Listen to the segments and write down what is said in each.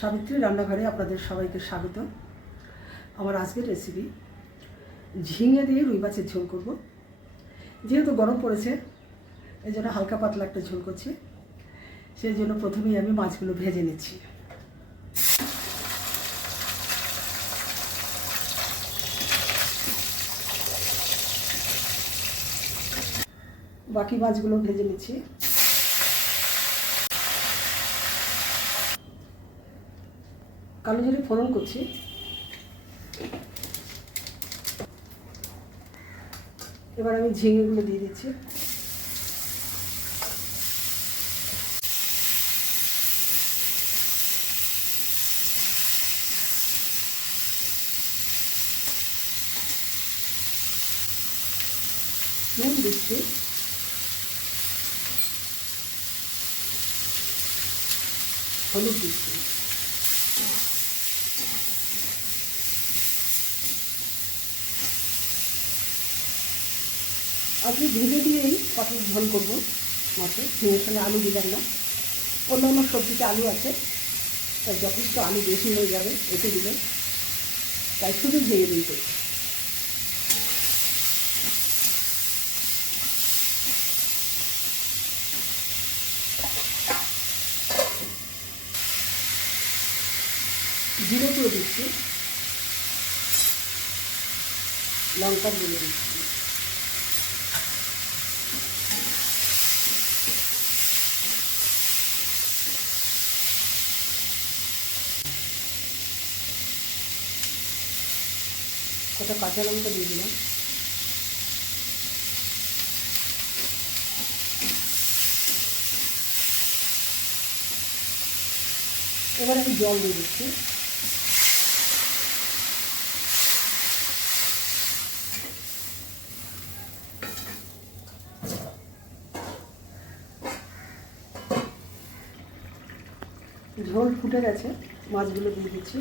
সাবিত্রী রান্নাঘরে আপনাদের সবাইকে স্বাগত। আমার আজকের রেসিপি ঝিঙে দিয়ে রুই মাছের ঝোল করব। যেহেতু গরম পড়েছে এই জন্য হালকা পাতলা একটা ঝোল করছি। সেই জন্য প্রথমেই আমি মাছগুলো ভেজে নিচ্ছি। বাকি মাছগুলো ভেজে নিচ্ছি। কালো জিরে ফোড়ন করছি। এবার আমি ঝিঙেগুলো দিয়ে দিচ্ছি। নুন দিচ্ছি, হলুদ দিচ্ছি, আজকে ঝিঙে দিয়েই পাতলা ঝোল করবো মাছে। ঝিঙের সঙ্গে আলু দিলাম না, অন্যান্য সবজিতে আলু আছে, তাই যথেষ্ট আলু বেশি হয়ে যাবে এতে দিলে, তাই শুধু ঝিঙে দিয়ে করছি। জিরে গুঁড়ো দিচ্ছি, লঙ্কার গুঁড়ো দিচ্ছি, কটা কাঁচা লঙ্কা দিয়ে দিলাম। এবার আমি জল দিয়ে দিচ্ছি। ঝোল ফুটে গেছে, মাছগুলো দিয়ে দিচ্ছি।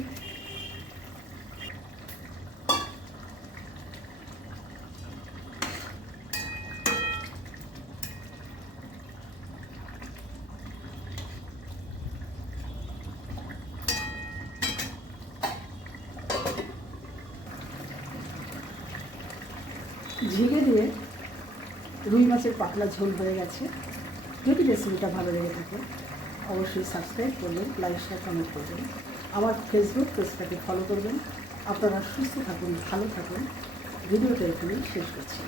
ঝিঙে দিয়ে রুই মাছের পাতলা ঝোল হয়ে গেছে। যদি রেসিপিটা ভালো লেগে থাকে অবশ্যই সাবস্ক্রাইব করবেন, লাইক শেয়ার কমেন্ট করবেন, আমার ফেসবুক পেজটাকে ফলো করবেন। আপনারা সুস্থ থাকুন, ভালো থাকুন। ভিডিওটা এখানেই শেষ করছি।